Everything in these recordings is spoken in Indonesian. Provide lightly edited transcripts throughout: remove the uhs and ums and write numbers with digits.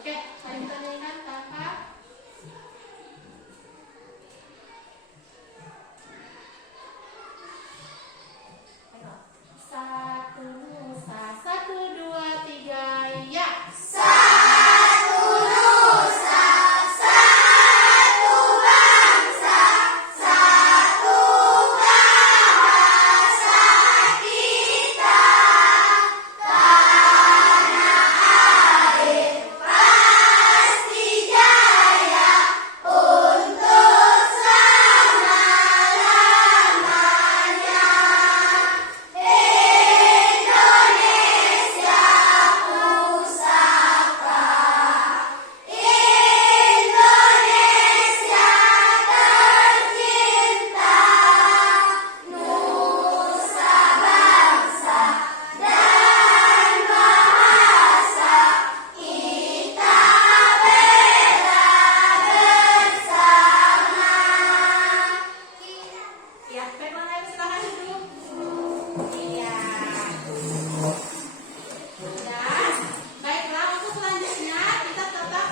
Oke, mari kita nyanyikan kakak. Satu nusa, satu dua tiga, ya. Satu nusa, satu bangsa, satu bahasa kita. Tanah air pasti jaya untuk selama-lamanya. Indonesia pusaka, Indonesia tercinta, nusa bangsa dan bahasa kita bela bersama. Ya, baiklah, silakan duduk. Iya. Dan baiklah, untuk selanjutnya kita tetap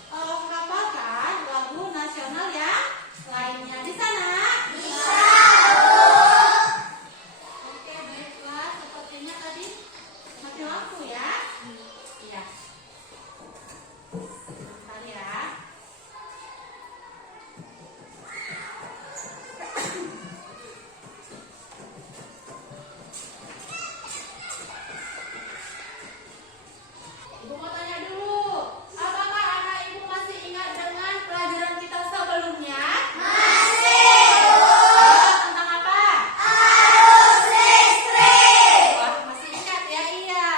hafalkan lagu nasional yang lainnya di sana. Oke, baiklah, sepertinya tadi mati lampu ya. Iya. Bentar ya. Ibu mau tanya dulu, apakah anak ibu masih ingat dengan pelajaran kita sebelumnya? Tentang apa? Arus listrik. Wah, masih ingat ya? Iya.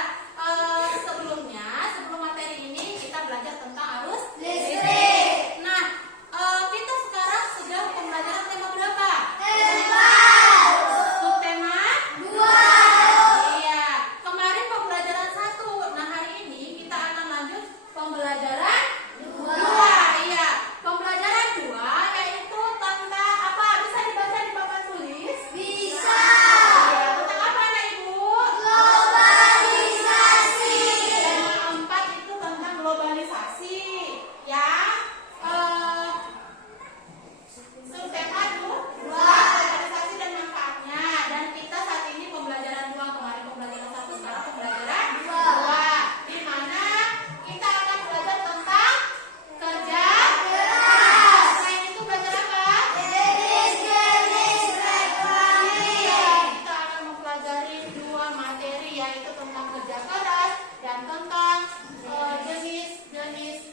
Sebelumnya, sebelum materi ini kita belajar tentang arus Listrik. Nah, kita sekarang sedang pembelajaran tema berapa? Tema Subtema 2. Iya. Kemarin pembelajaran 1. Nah, hari ini kita akan lanjut pembelajaran 2. Iya. Pembelajaran 2 yaitu tentang apa? Bisa dibaca di papan tulis? Bisa. Iya. Tentang apa anak ibu? Globalisasi. Tema 4 itu tentang globalisasi. Ya. Subtema 2 globalisasi dan manfaatnya. Dan kita saat ini pembelajaran 2, kemarin pembelajaran 1, sekarang pembelajaran 2. Di mana kita akan belajar tentang kerja keras. Selain itu belajar apa? Jenis-jenis reklame. Kita akan mempelajari 2 materi, yaitu tentang kerja keras dan tentang jenis-jenis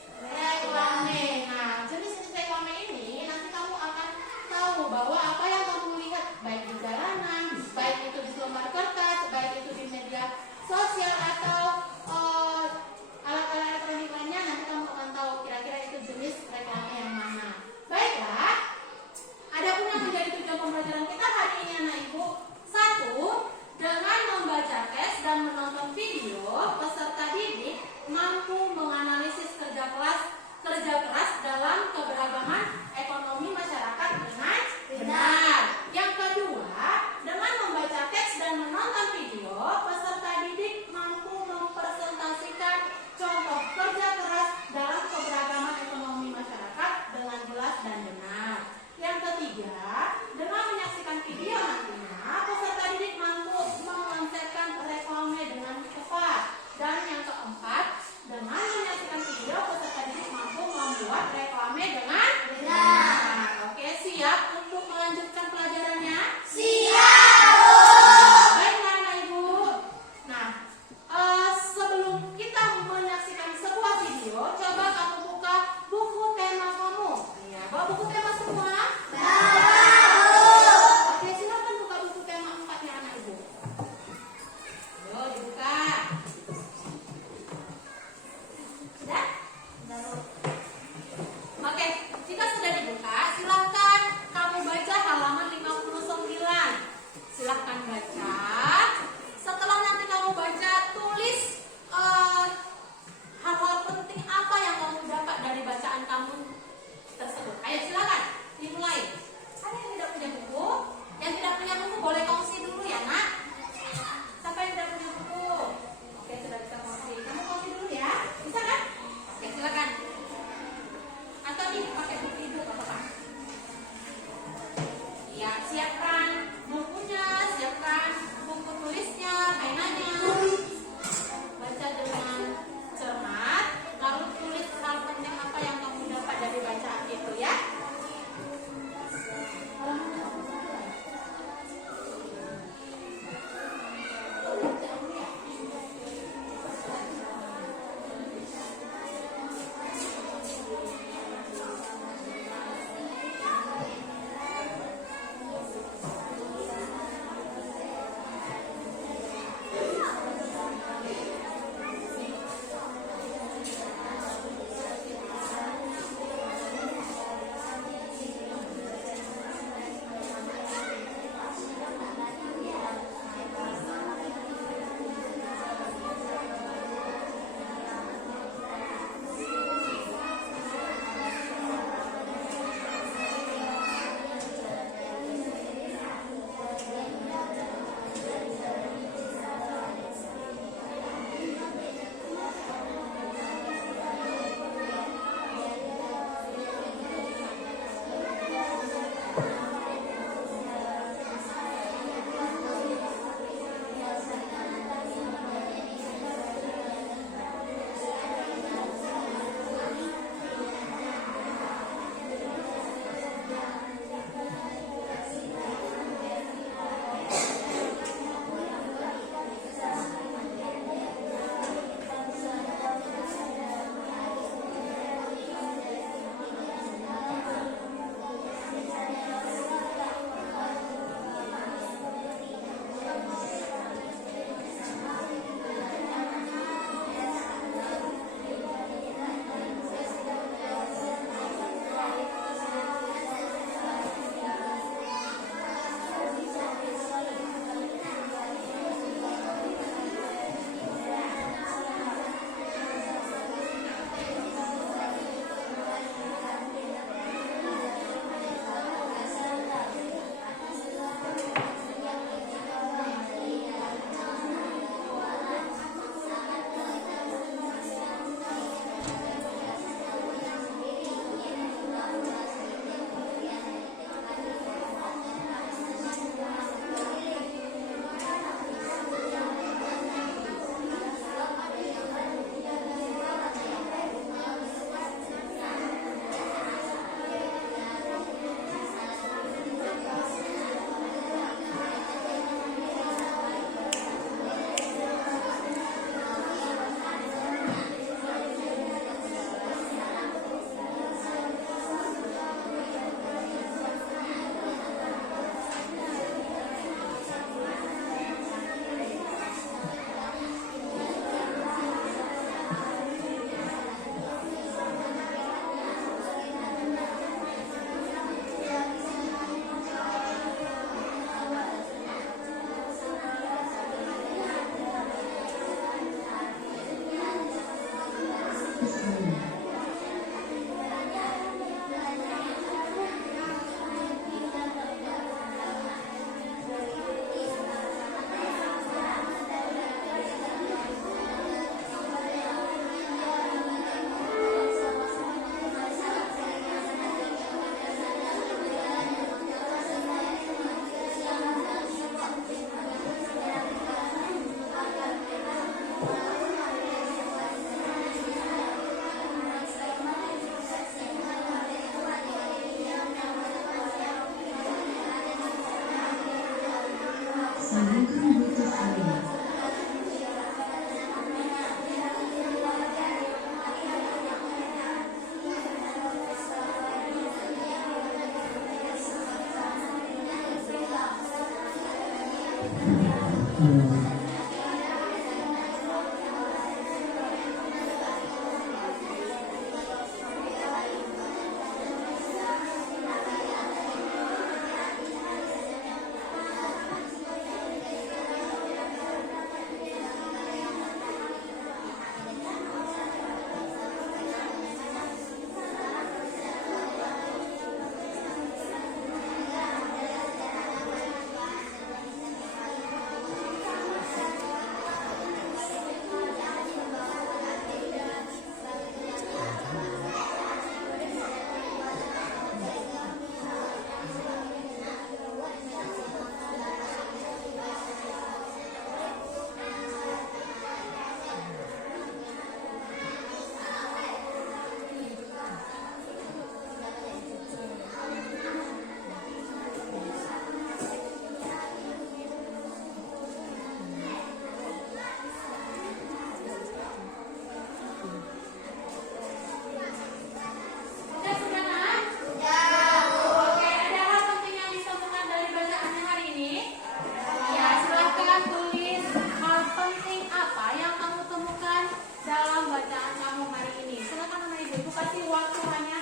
kasih waktu hanya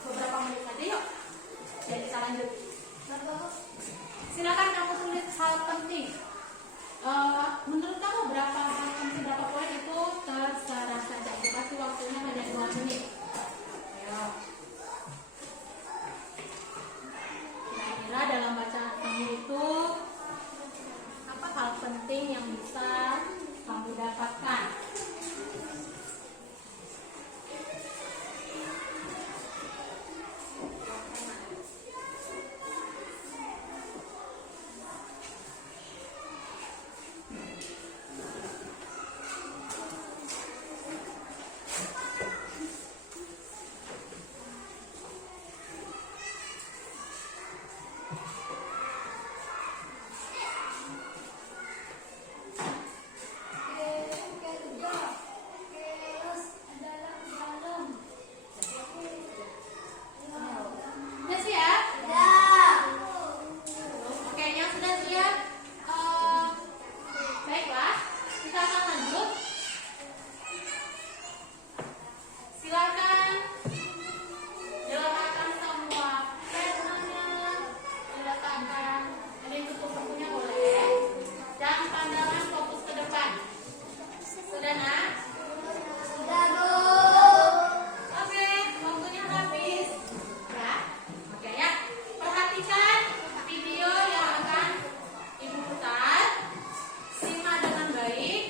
beberapa menit saja yuk. Jadi kita lanjut. Silakan kamu tulis hal penting. Menurut kamu berapa hal penting, berapa poin itu terserah saja. Aku kasih waktunya hanya 2 menit. Ayo. Kira-kira dalam bacaan kamu itu apa hal penting yang bisa kamu dapatkan? Sudah siap? Oke, yang sudah siap, baiklah, kita akan lanjut. Silakan diletakkan semua penanya, diletakkan, ini tutup bukunya boleh, dan pandangan fokus ke depan. Sudah nak? Oke, waktunya habis. Ya, oke ya. Perhatikan video yang akan Ibu putar. Simak dengan baik.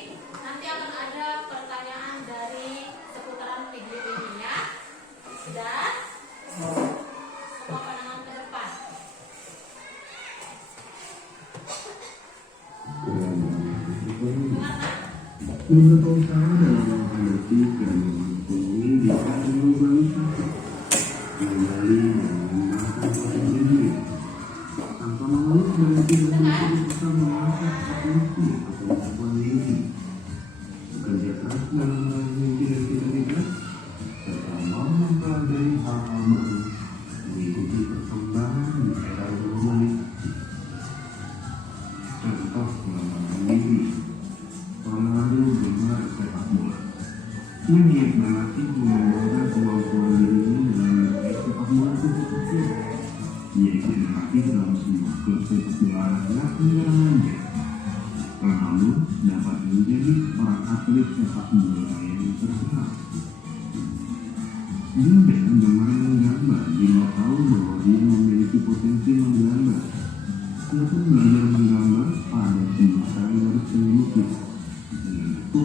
Nanti akan ada pertanyaan dari seputaran video ini ya. Sudah? Semua pandangan ke depan. Dengar, nak? Beberapa usaha dalam menghadapi kerumunan ini bisa mengubah usaha, menggali dan mengembangkan potensi diri, tanpa mengeluh dan tidak berusaha mengasah potensi atau kemampuan diri. Bekerja keras dalam hal yang tidak kita lihat, serta mau mempelajari hal-hal baru, mengikuti perkembangan di era globalisasi. Contoh pengembangan diri. Ronaldo gemar sepak bola. Ia niat berlatih mengembangkan kemampuan dirinya dengan bermain sepak bola sejak kecil. Ia ikut berlatih dalam sebuah klub sepak bola anak negara manja. Ronaldo dapat menjadi seorang atlet sepak bola yang terkenal. Dia gemar menggambar. Dia tahu bahwa dia memiliki potensi menggambar. Ia pun belajar menggambar pada sebuah sanggar seni lukis. Dengan itu,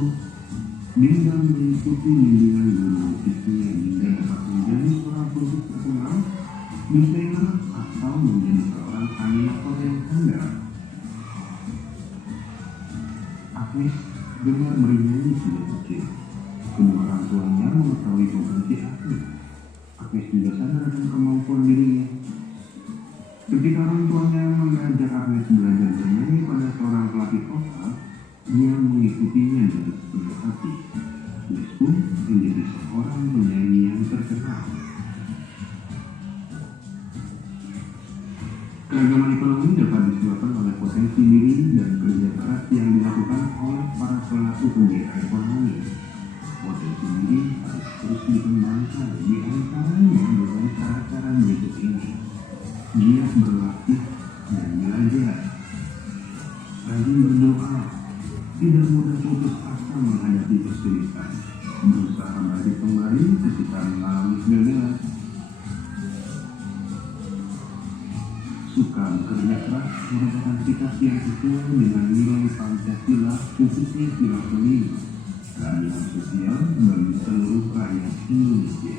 Dinda mengikuti bimbingan guru lukisnya. Dinda dapat menjadi seorang pelukis terkenal, desainer, atau menjadi seorang animator yang handal. Agnes gemar bernyanyi sejak kecil. Kedua orang tuanya mengetahui potensi Agnes. Agnes juga sadar akan kemampuan dirinya. Ketika orang tuanya mengajak Agnes belajar bernyanyi pada seorang pelatih vokal, dia mengikutinya dari sepenuh hati. Agnes pun menjadi seorang penyanyi yang terkenal. Keragaman ekonomi dapat disebabkan oleh potensi diri dan kerja keras yang dilakukan oleh para pelaku kegiatan ekonomi. Potensi diri harus terus dikembangkan, di antaranya dengan cara-cara berikut ini. Giat berlatih dan belajar, rajin berdoa, tidak mudah putus asa menghadapi kesulitan, berusaha bangkit kembali ketika mengalami kegagalan, suka bekerja keras merupakan sikap yang sesuai dengan nilai Pancasila, khususnya sila kelima, keadilan sosial bagi seluruh rakyat Indonesia.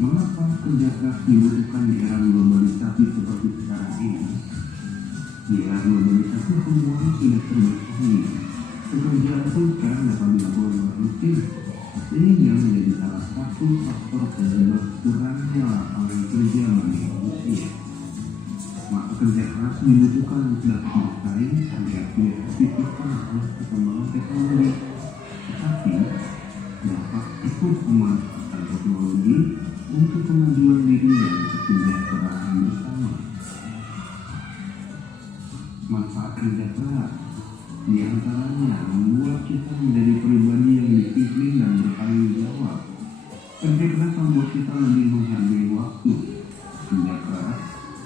Mengapa kerja keras dibutuhkan di era globalisasi seperti sekarang ini? Di era globalisasi semuanya sudah serba canggih. Pekerjaan pun sekarang dapat dilakukan oleh mesin, sehingga menjadi salah satu faktor penyebab kurangnya lapangan kerja bagi manusia. Maka kerja keras dibutuhkan untuk dapat bersaing agar tidak terpikirkan oleh perkembangan teknologi, tetapi dapat ikut memanfaatkan teknologi untuk kemajuan diri dan kesejahteraan bersama. Manfaat kerja keras di antaranya membuat kita menjadi pribadi yang disiplin dan bertanggung Kecerdasan membuat kita lebih menghargai waktu. Kerja keras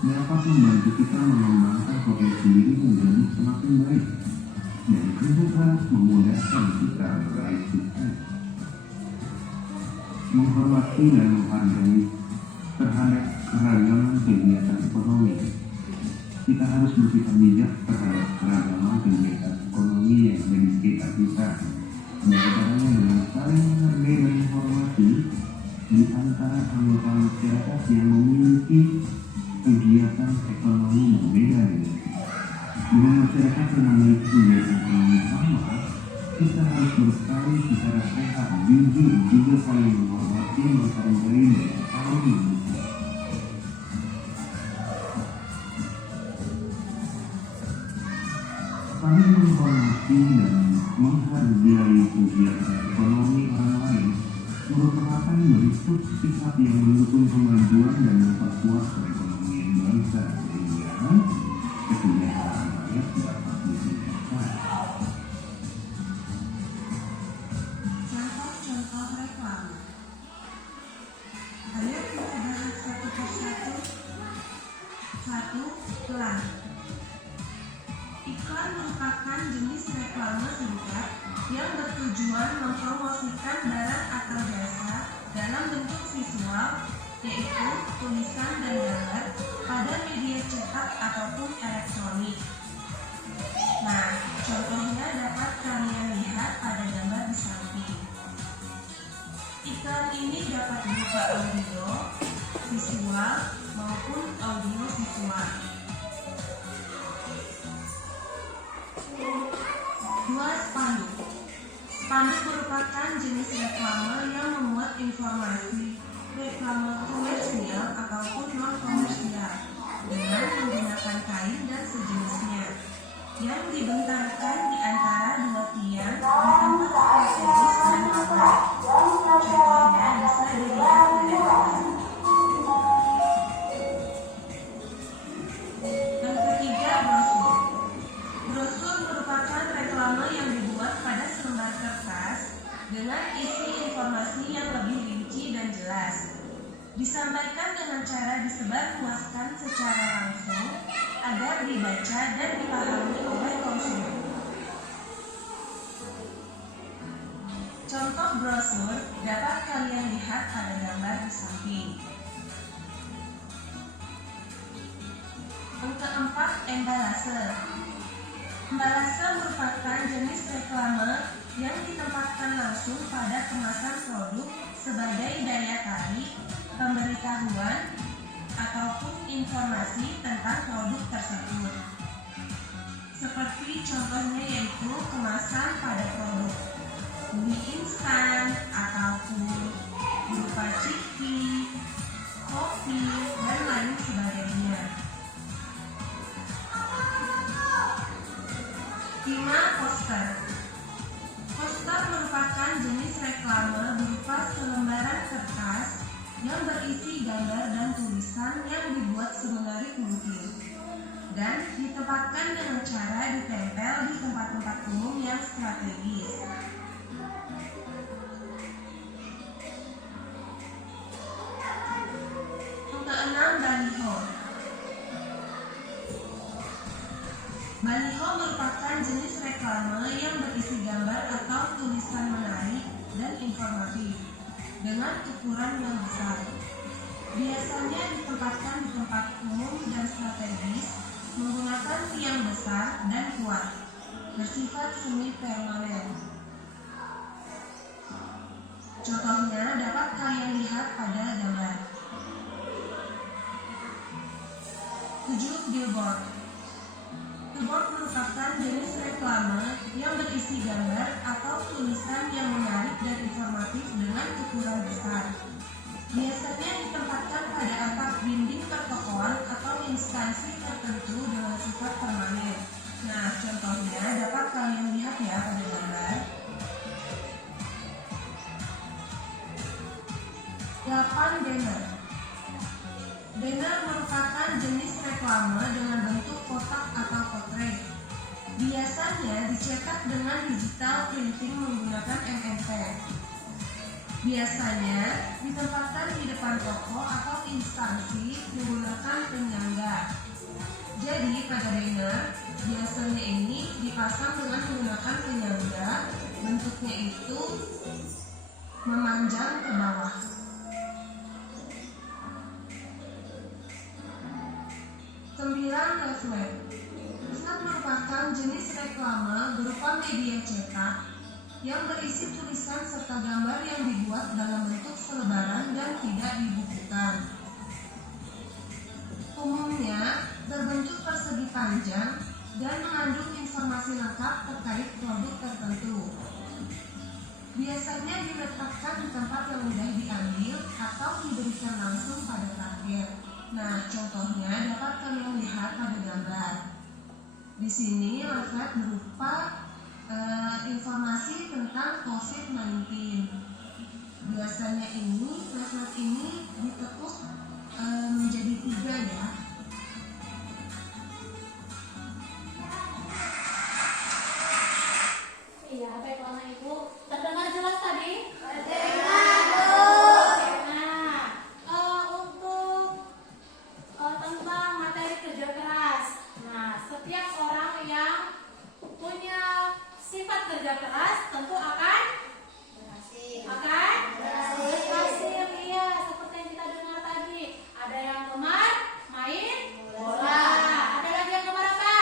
dapat membantu kita mengembangkan potensi diri menjadi semakin baik. Dan kerja keras memudahkan kita meraih sukses. Menghormati dan menghargai terhadap keragaman kegiatan ekonomi. Kita harus bersikap bijak terhadap keragaman kegiatan ekonomi yang ada di sekitar kita. Di antaranya dengan saling menghargai dan menghormati di antara anggota masyarakat yang memiliki kegiatan ekonomi berbeda dengan kita. Dengan masyarakat yang memiliki kegiatan ekonomi sama, kita harus bersaing secara sehat, jujur, juga saling menghormati, menghargai, dan saling mendukung. Saling menghormati dan menghargai kegiatan ekonomi orang lain merupakan bentuk sikap yang mendukung kemajuan dan memperkuat perekonomian bangsa sehingga kesejahteraan rakyat dapat ditingkatkan. Contoh-contoh reklame. Ayo kita bahas satu persatu. 1. Iklan. Iklan merupakan jenis reklame singkat yang bertujuan mempromosikan barang atau jasa dalam bentuk visual, yaitu tulisan dan gambar pada media cetak ataupun elektronik. Nah, contohnya dapat kalian lihat pada gambar di samping. Iklan ini dapat berupa audio, visual, maupun audio visual. 2. Spanduk. Spanduk merupakan jenis reklame yang memuat informasi, reklame komersial ataupun non-komersial dengan menggunakan kain dan sejenisnya yang dibentangkan di antara dua tiang di tempat strategis dan aman. Contohnya bisa dilihat pada gambar. Yang ketiga, brosur. Brosur merupakan reklame yang dibuat pada selembar kertas dengan isi informasi yang lebih rinci dan jelas. Disampaikan dengan cara disebarluaskan secara langsung agar dibaca dan dipahami oleh konsumen. Contoh brosur dapat kalian lihat pada gambar di samping. Yang keempat, embalase. Embalase merupakan jenis reklame yang ditempatkan langsung pada kemasan produk sebagai daya tarik, pemberitahuan, ataupun informasi tentang produk tersebut. Seperti contohnya yaitu kemasan pada produk mie instan ataupun berupa ciki, kopi, dan lain sebagainya. 5. Poster. Poster merupakan jenis reklame berupa selembaran kertas yang berisi gambar dan tulisan yang dibuat semenarik mungkin dan ditempatkan dengan cara ditempel di tempat-tempat umum yang strategis. Yang keenam, baliho. Baliho merupakan jenis reklame yang berisi gambar atau tulisan menarik dan informatif dengan ukuran yang besar. Biasanya ditempatkan di tempat umum dan strategis, menggunakan tiang besar dan kuat, bersifat semi permanen. Contohnya dapat kalian lihat pada gambar. 7. Billboard. Billboard merupakan jenis reklame yang berisi gambar atau tulisan yang menarik dan informatif dengan ukuran besar. Biasanya ditempatkan pada atap dinding pertokoan atau instansi tertentu dengan sifat permanen. Nah, contohnya dapat kalian lihat ya pada gambar. 8. Banner. Banner merupakan jenis reklame dengan bentuk kotak atau potret. Biasanya dicetak dengan digital printing menggunakan MMP. Biasanya ditempatkan di depan toko atau instansi menggunakan penyangga. Jadi pada banner biasanya ini dipasang dengan menggunakan penyangga, bentuknya itu memanjang ke bawah. Sembilan, leaflet. Leaflet merupakan jenis reklame berupa media cetak yang berisi tulisan serta gambar yang dibuat dalam bentuk selebaran dan tidak dibukukan. Umumnya berbentuk persegi panjang dan mengandung informasi lengkap terkait produk tertentu. Biasanya diletakkan di tempat yang mudah diambil atau diberikan langsung pada target. Nah, contohnya dapat kalian lihat pada gambar. Di sini leaflet berupa informasi tentang COVID-19. Biasanya leaflet ini ditekuk menjadi 3 ya. Iya, baiklah Anak Ibu. Terdengar jelas tadi? Terdengar, Bu. Nah, untuk tentang materi kerja keras. Nah, setiap orang yang punya sifat kerja keras tentu akan berhasil. Iya, seperti yang kita dengar tadi. Ada yang gemar main bola. Ada lagi yang gemar apa?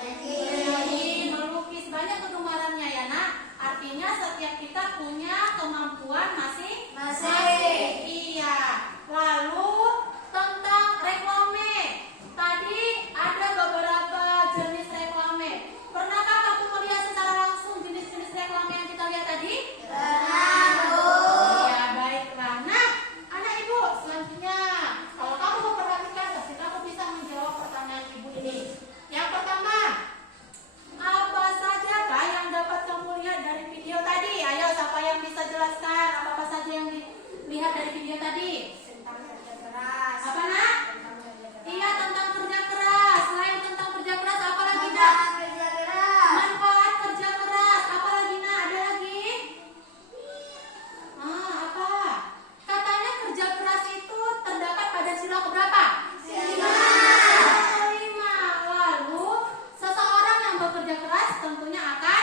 Menyanyi, melukis. Banyak kegemarannya ya Nak. Artinya setiap kita punya kemampuan masing-masing. Iya. Lalu tentang reklame. Tadi ada beberapa jenis reklame. Pernahkah kamu melihat secara langsung jenis-jenis reklame yang kita lihat tadi? Pernah, Bu. Iya, baiklah. Nah, Anak Ibu, selanjutnya kalau kamu memperhatikan, pasti kamu bisa menjawab pertanyaan Ibu ini. Yang pertama, apa sajakah yang dapat kamu lihat dari video tadi? Ayo, siapa yang bisa jelaskan apa saja yang dilihat dari video tadi? Apa Nak? Iya, tentang kerja keras. Selain tentang kerja keras, apa lagi Nak? Manfaat kerja keras. Apa lagi Nak? Ada lagi? Apa? Katanya kerja keras itu terdapat pada sila keberapa? Sila kelima. Lalu seseorang yang bekerja keras tentunya akan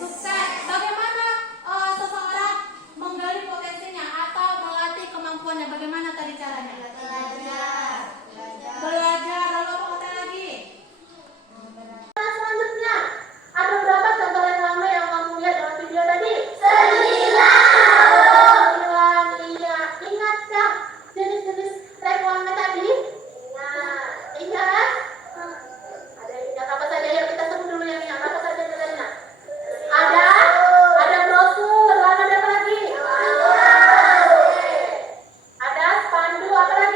sukses. Bagaimana seseorang menggali potensinya atau melatih kemampuannya? Bagaimana tadi caranya? Belajar. Lalu apa kata lagi? Selanjutnya, ada berapa contoh reklame yang kamu lihat dalam video tadi? 9. Iya. Ingatkah jenis-jenis reklame tadi? Ingat? Ada yang ingat apa saja? Yuk kita sebut dulu yang ingat. Apa saja contohnya? Ada brosur. Lalu ada apa lagi? Ada spanduk. Apa lagi?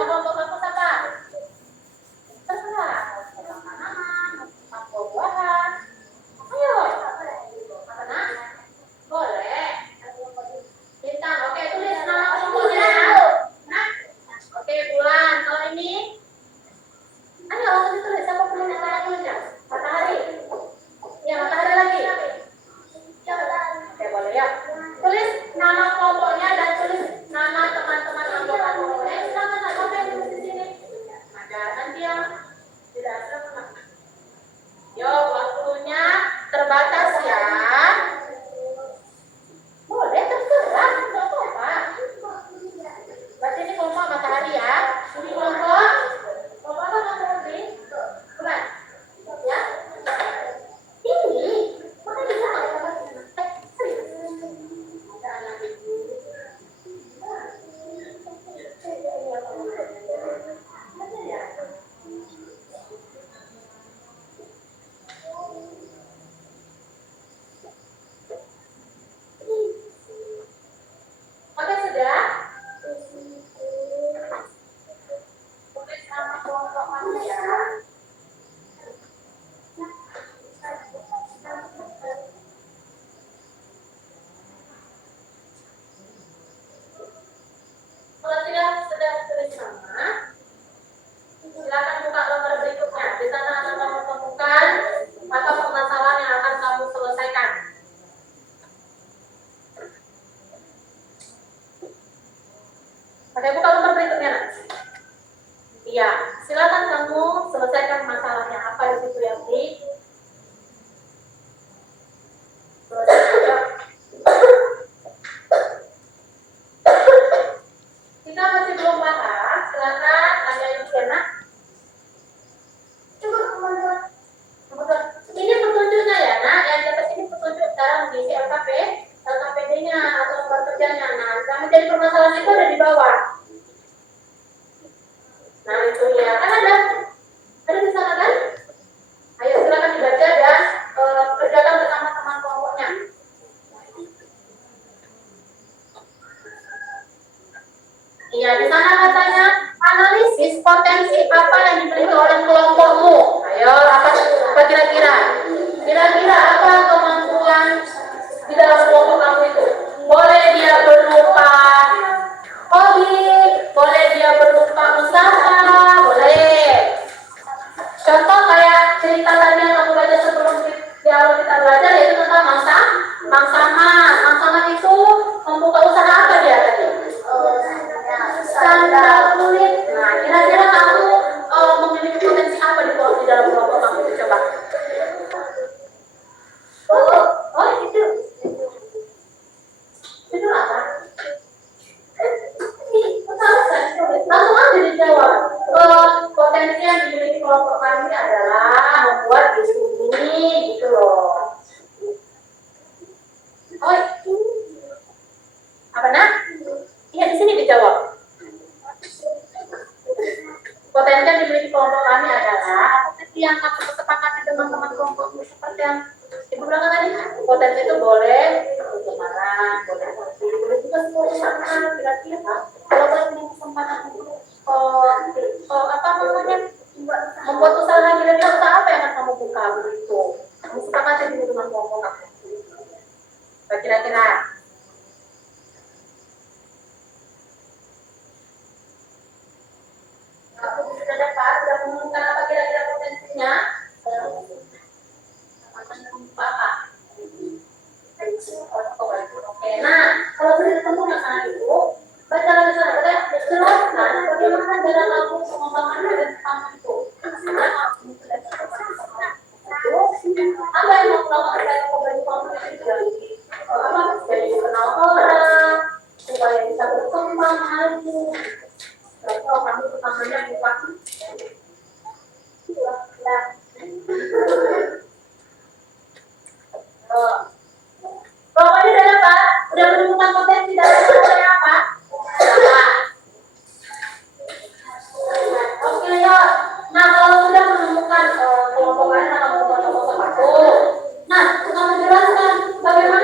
Nama kelompok kampus apa? Terserah. Tanaman, buah-buahan. Ayo. Apa nak? Boleh. Bintang. Oke, tulis nama kelompoknya. Nah. Oke, bulan. Kalau ini? Ayo, tulis. Siapa punya nama tulisnya? Matahari. Ya, matahari lagi. Oke, boleh ya. Tulis nama kelompoknya dan tulis nama teman-teman anggota kelompoknya. Silakan apa yang tulis di sini? Ada nanti yang tidak ada. Yo, waktunya terbatas ya. Boleh terserah, nggak apa-apa. Berarti ini kelompok matahari ya. Ini kelompok apa matahari? Bulan. Ya. Ini mana bisa Oke, sudah? Tulis nama kelompok mana ya? Kalau sudah tulis nama, silakan buka lembar berikutnya. Di sana akan kamu temukan mata permasalahan yang akan kamu selesaikan. Oke, buka lembar berikutnya. Iya, silakan kamu selesaikan masalahnya apa di situ yang di. Kita masih belum bahas. Silakan ada yang kena. Ini petunjuknya ya, nak. Yang di atas ini petunjuk cara mengisi LKPD-nya atau lembar kerjanya. Nah, kamu jadi permasalahan itu ada di bawah. Nah, itu ya. Kan ada di sana kan? Ayo silakan dibaca dan kerjakan bersama teman kelompoknya. Iya, di sana katanya analisis potensi apa yang dimiliki oleh kelompokmu. Ayo, apa kira-kira? Kira-kira apa kemampuan di dalam kelompok kamu itu? Boleh dia berupa hobi, boleh dia berupa usaha, boleh. Contoh kayak cerita tadi yang kamu baca sebelum di awal kita belajar yaitu tentang Mangsaman itu membuka usaha apa dia tadi? Sandal kulit. Nah, kira-kira kamu memiliki potensi apa di dalam kelompok kamu itu coba? Oh itu apa? Langsung aja dijawab. Potensi yang dimiliki kelompok kami adalah membuat diskusi gitu loh. Oh, apa nak? Iya di sini dijawab. Potensi yang dimiliki kelompok kami adalah seperti yang kamu sepakati dengan teman kelompokmu seperti yang ibu bilang tadi. Potensi itu boleh marah, boleh sedih, boleh juga sama kira-kira. Kalau punya kesempatan untuk membuat usaha kira-kira usaha apa yang akan kamu buka begitu? Kamu sepakati dulu dengan kelompok kamu. Kira-kira. Aku sudah dapat, sudah menemukan apa kira-kira potensinya? Apa? Oke, nah kalau sudah ketemu masalah itu, baca lagi sana, jelaskan bagaimana cara kamu mengembangkan potensi kamu itu. Apa yang mau kamu lakukan supaya kamu jadi kenal orang, supaya bisa berkembang maju. Kalau kamu utamanya bukan pokoknya udah apa? Udah menemukan potensi dari kelompoknya apa? Oke ya. Nah kalau sudah menemukan kelompok lain atau kelompok satu, nah kamu jelaskan bagaimana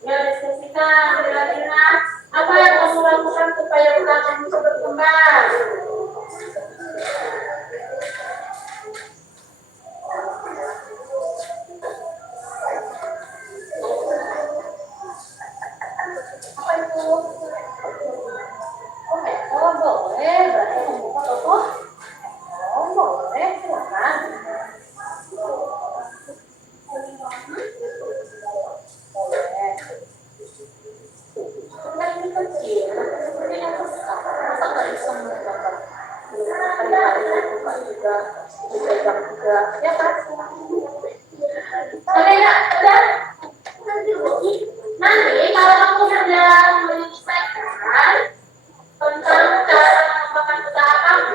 Ya, diskusikan kira-kira apa yang kamu lakukan supaya usaha kamu bisa berkembang. Apa itu? Oh, boleh. Berarti membuka toko. Oh, boleh. Silakan. Boleh. Karena ini kecil, seperti yang besar. Masa nggak bisa menggambar? Kali-kali buka juga, dipegang juga. Ya kan? Oke, ya, udah. Nanti kalau kamu sudah menyelesaikan tentang cara mengembangkan usaha kamu,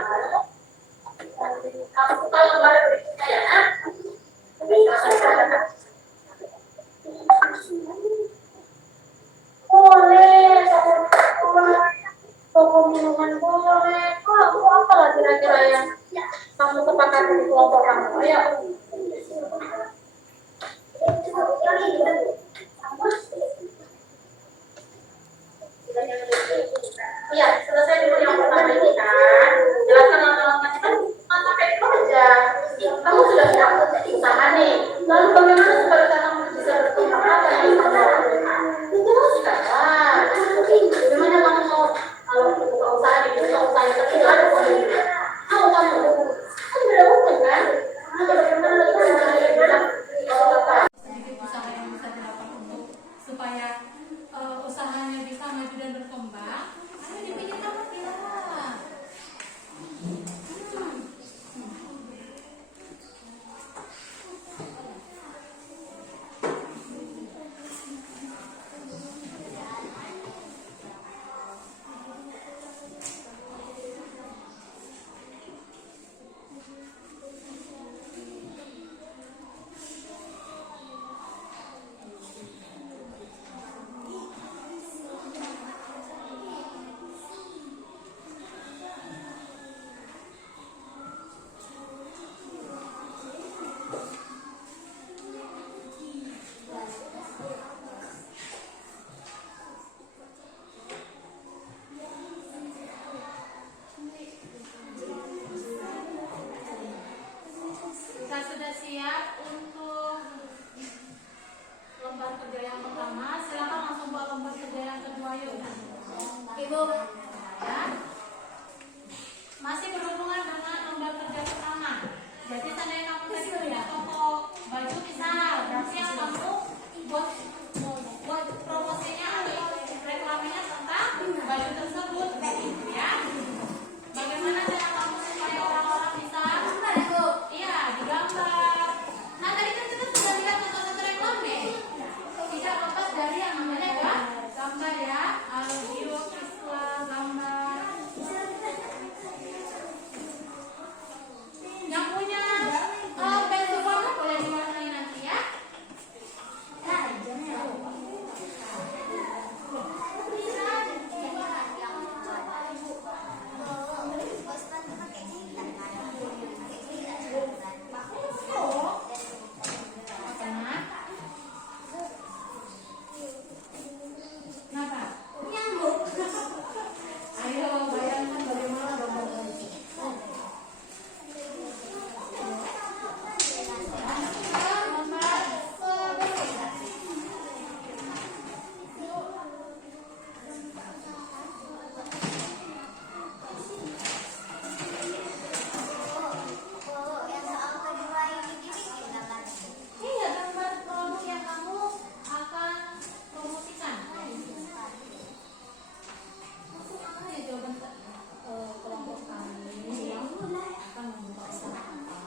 nanti kamu buka lembar berikutnya ya. Boleh, toko minuman boleh. Kamu apa lah kira-kira yang kamu sepakati di kelompok kamu? Ayo. Iya, selesai dulu yang pertama ini kan. Jelaskan langkah-langkahnya kan sampai itu aja. Kamu sudah punya usaha nih. Lalu bagaimana supaya kamu bisa berkembang? Apa yang kamu lakukan? Jelaskan lah. Bagaimana kamu mau kalau buka usaha di buka usaha yang kecil ada pemiliknya? Mau kamu? Kan beda mungkin kan? Nah, bagaimana sedikit usaha yang bisa dilakukan untuk supaya usahanya bisa maju dan berkembang. Ayo dipikirkan lah. Kita sudah siap untuk lembar kerja yang pertama. Silakan langsung buat lembar kerja yang kedua yuk. Ibu, ya. Masih berhubungan dengan lembar kerja pertama. Jadi seandainya kamu tadi punya toko baju misal, berarti yang kamu buat promosinya atau reklamenya tentang baju tersebut, ya. Bagaimana cara kamu supaya orang-orang bisa? Iya, digambar. Nah, tadi kan kita sudah lihat contoh-contoh reklamnya. Tidak lepas dari yang namanya gambar ya, audio, visual, gambar. Yang punya pensil warna boleh diwarnai nanti ya. Kenapa? Nyamuk. Ayo bayangkan bagaimana gambar itu. Iya, gambar produk yang kamu akan promosikan. Masuk aja jawaban kelompok kami yang akan membuka usaha apa.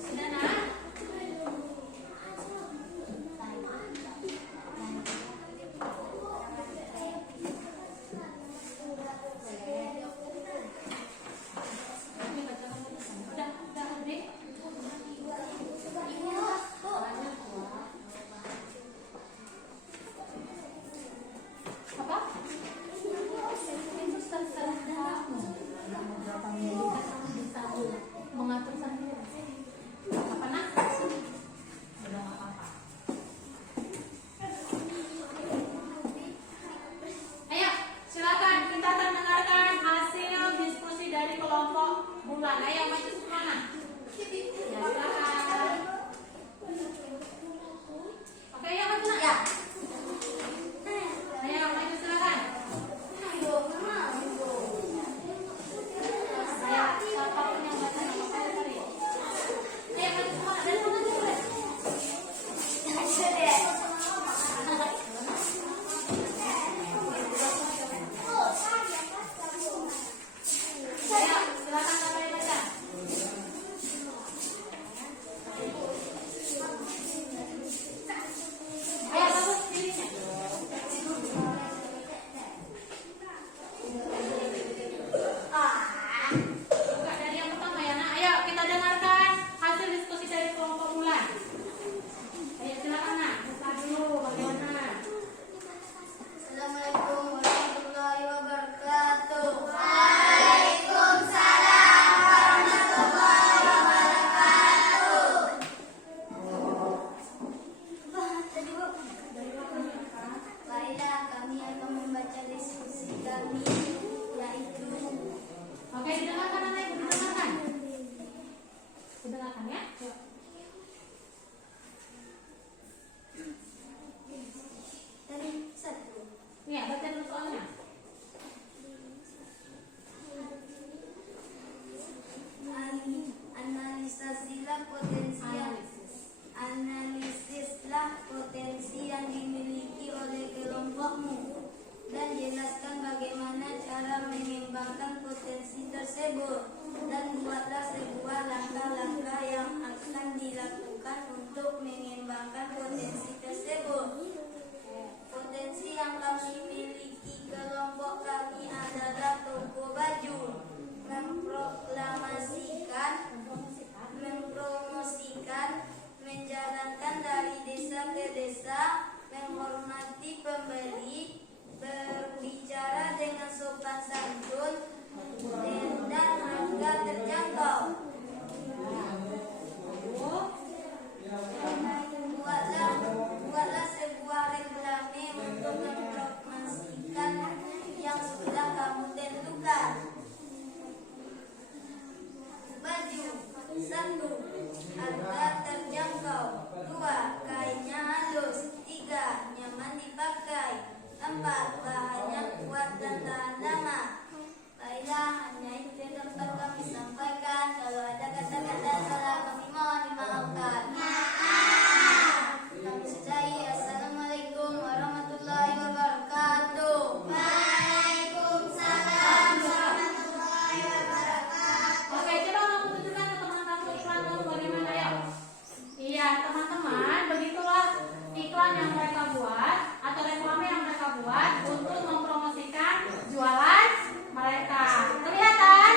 Sudah nak? Udah, deh. Apa? Itu terserah kamu. Berapa menit kamu bisa mengatur sendiri. Apa nak? Udah nggak apa-apa. Ayo, silakan kita akan dengarkan hasil diskusi dari kelompok bulan. Ayo maju semua. Ya, silakan. Oke, ya maju nak. Ya. Ayo maju silakan. Ayo, siapapun yang baca nama saya tadi. Ayo maju semua dan maju boleh. Ayo, silakan sampai baca. Ayo bagus pilihnya. Buka dari yang pertama ya nak. Ayo kita dengarkan hasil diskusi dari kelompok bulan. Ayo silakan nak. Buka dulu bagaimana. Assalamualaikum warahmatullahi wabarakatuh. Baiklah, kami akan membaca diskusi kami, yaitu Oke, didengarkan anak ibu, didengarkan. Didengarkan ya. Yuk. dari 1. Iya, baca dulu soalnya. Analisislah potensi yang dimiliki oleh kelompokmu dan jelaskan bagaimana cara mengembangkan potensi tersebut, dan buatlah sebuah langkah-langkah yang akan dilakukan untuk mengembangkan potensi tersebut. Potensi yang kami miliki kelompok kami adalah toko baju, mempromosikan, menjalankan dari desa ke desa, menghormati pembeli, berbicara dengan sopan santun, dan harga terjangkau. Buatlah sebuah reklame untuk mempromosikan yang sudah kamu tentukan. Baju 1. Harga terjangkau. 2. Kainnya halus. 3. Nyaman dipakai. 4. Bahannya kuat dan tahan lama. Baiklah, hanya itu yang dapat kami sampaikan. Kalau ada kata-kata salah, kami mohon dimaafkan. Kami sudahi. Assalamualaikum warahmatullahi wabarakatuh. Waalaikumsalam warahmatullahi wabarakatuh. Oke, coba kamu tunjukkan ke teman kamu iklanmu bagaimana ya. Iya, teman-teman, begitulah iklan yang mereka buat atau reklame yang mereka buat untuk mempromosikan jualan mereka. Kelihatan?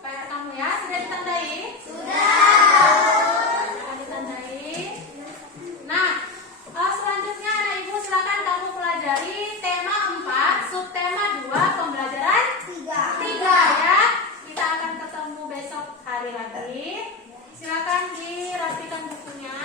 PR kamu ya. Sudah ditandai? Sudah ditandai. Nah, selanjutnya anak ibu silakan kamu pelajari tema 4, subtema 2, pembelajaran 3 ya. Kita akan ketemu besok hari lagi. Silakan dirapikan bukunya.